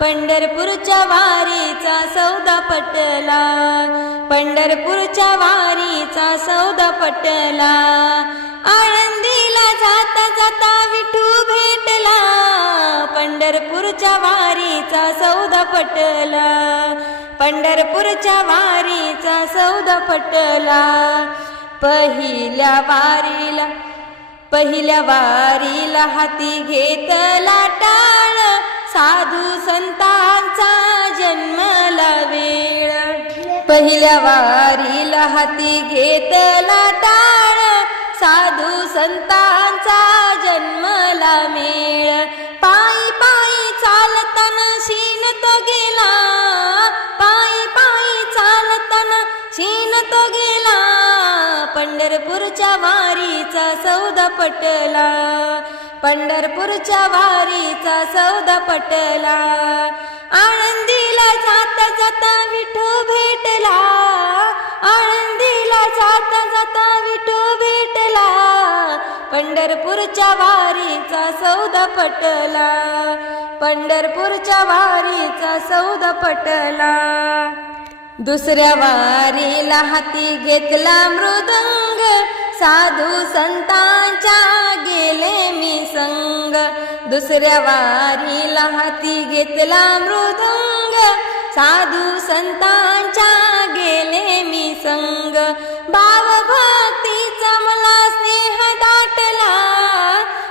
पंढरपूरच्या वारीचा सौदा पटला. पंढरपूरच्या वारीचा सौदा पटला. आळंदीला जाता जाता विठू भेटला. पंढरपूरच्या वारीचा सौदा पटला. पंढरपूरच्या वारीचा सौदा पटला. पहिल्या वारीला पहिल्या वारीला हाती घेतला. संतांचा जन्मला वेळ. पहिल्या वारीला हाती घेतला टाळ साधू संतांचा जन्मला मेळ. पायी पायी चालताना शीन तो गेला. पायी पायी चालताना शीन तो गेला. पंढरपूरच्या वारीचा सौदा पटला. पंढरपूरच्या वारीचा सौदा पटला. आळंदीला जाता जाता विठू भेटला. आळंदीला जाता जाता विठू भेटला. पंढरपूरच्या वारीचा सौदा पटला. पंढरपूरच्या वारीचा सौदा पटला. दुसऱ्या वारीला हाती घेतला मृदंग. साधू संतांच्या गेले मी संग. दुसऱ्या वारीला हाती घेतला मृदंग. साधू संतांच्या गेले मी संग. भावभक्तीचा मला स्नेह दाटला.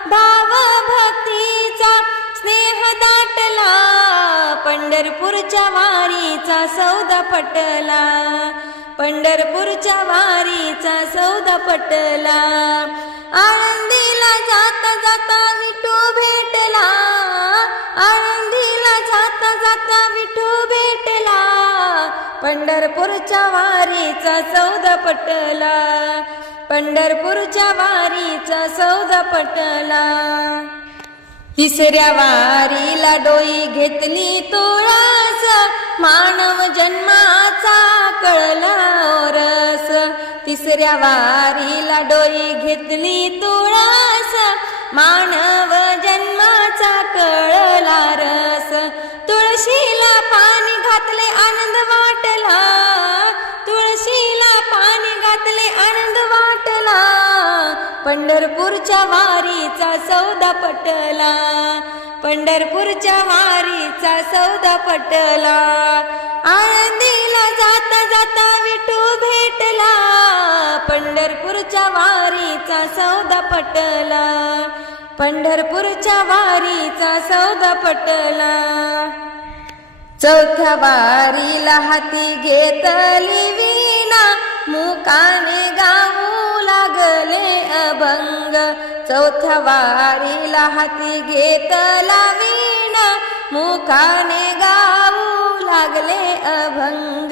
भाव भक्तीचा स्नेह दाटला. पंढरपूरच्या वारीचा सौदा पटला पंढरपूरच्या वारीचा सौदा पटला. आळंदीला जाता जाता विठू भेटला. आळंदीला जाता जाता विठू भेटला. पंढरपूरच्या वारीचा सौदा पटला. पंढरपूरच्या वारीचा सौदा पटला. तिसऱ्या वारीला डोई घेतली तुळस. मानव जन्माचा कळला ओरस. तिसऱ्या वारीला डोई घेतली तुळास. मानव जन्माचा कळला रस. तुळशीला पाणी घातले आनंद वाटला. तुळशीला पाणी घातले आनंद वाटला. पंढरपूरच्या वारीचा सौदा पटला. पंढरपूरच्या वारीचा सौदा पटला. आळंदीला जाता जाता विठू भेटला. पंढरपूरच्या वारीचा सौदा पटला. पंढरपूरच्या वारीचा सौदा पटला. चौथ्या वारीला हाती घेतली विना मुकाने गाऊ लागले अभंग. चौथ्या वारीला हाती घेतला विना मुकाने गाऊ लागले अभंग.